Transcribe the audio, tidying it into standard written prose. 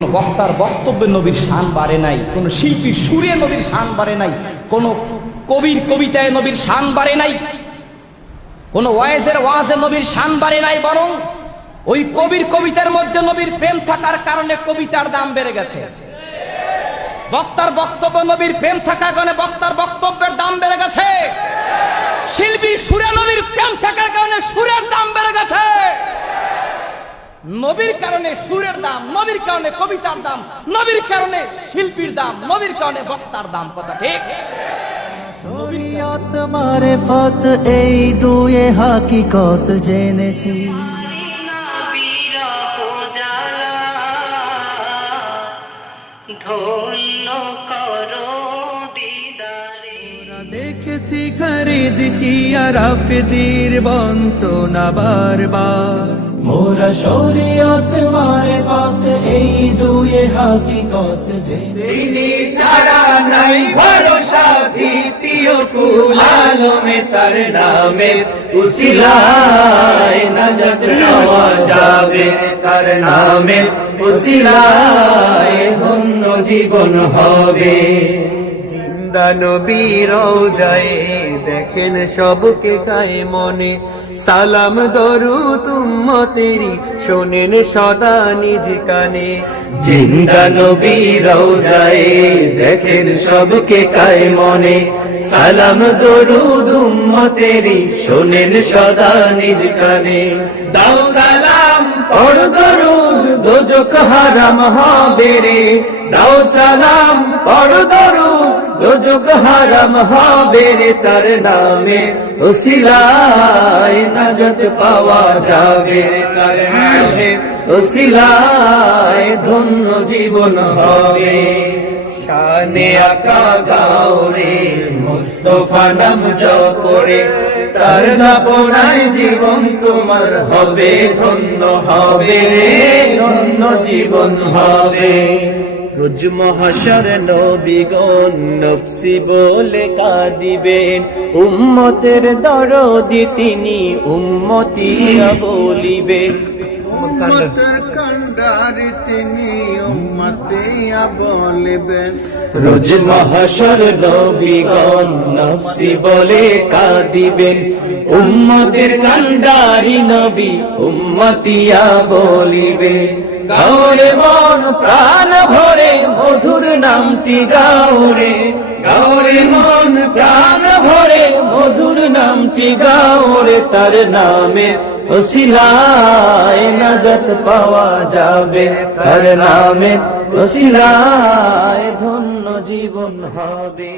বক্তার বক্তব্যে নবীর শান বাড়ে নাই, কোন শিল্পীর সুরে নবীর শান বাড়ে নাই, কোন কবির কবিতায় নবীর শান বাড়ে নাই, কোন ওয়াজের ওয়াজে নবীর শান বাড়ে নাই, বরং ওই কবির কবিতার মধ্যে নবীর প্রেম থাকার কারণে কবিতার দাম বেড়ে গেছে। বক্তার বক্তব্য নবীর প্রেম থাকার কারণে বক্তার বক্তব্যের দাম বেড়ে গেছে। শিল্পীর সুরে নবীর প্রেম থাকার কারণে সুরের দাম বেড়ে গেছে। নবীর কারণে সুরের দাম, নবীর কারণে কবিতার দাম, নবীর কারণে শিল্পীর দাম, নবীর কারণে বক্তার দাম। কথা ঠিক? শরীয়ত মারিফত এই দুয়ে হাকিকত জেনেছি। ধন্য করো দিদারে। দেখেছি খারিজ শিয়া রাফিজির বঞ্চনা বারবার। মোরা শরীয়ত মারিফত এই দুয়ে হাকিকত জেনেছি। ছাড়া নাই ভরসা দ্বিতীয় কুল আলমে, তার নামে উসিলায় নাজাত পাওয়া যাবে, তার নামে উসিলায় ধন্য জীবন হবে। জিন্দা নবী রওজায় দেখেন সবকে কায়ে মনে, সালাম দরুদ উম্মতেরি শোনেন সদা নিজ কানে। জিন্দা নবী রওজায় দেখেন সবকে কায়ে মনে, সালাম দরুদ উম্মতেরি শোনেন সদা নিজ কানে। দাও সালাম পড় দরুদ দোজখ হারাম হবে রে, দাও সালাম পড় দরুদ দোজখ হারাম হবে রে, তার নামে উসিলায় নাজাত পাওয়া যাবে, তার নামে উসিলায় ধন্য জীবন হবে। শানে আকা গাওরে মুস্তাফা নাম জপরে, তার নাপনায় জীবন তোমার হবে, ধন্য হবে রে, ধন্য জীবন হবে। রোজ মহাশর নবীগণ নফসি বলে কাঁদিবেন, উম্মতের দরদি তিনি উম্মতিয়া বলিবেন। উম্মতের কান্ডারি তিনি উম্মতিয়া বলিবেন। রোজ মহাশর নবীগণ নফসি বলে কাঁদিবেন, উম্মতের কান্ডারি নবী উম্মতিয়া বলিবে। গাওরে মন প্রাণ ভরে মধুর নামটি গাওরে, গাওরে মন প্রাণ ভরে মধুর নামটি গাওরে, তার নামে ওসিলায় নাজাত পাওয়া যাবে, তার নামে ওসিলায় ধন্য জীবন হবে।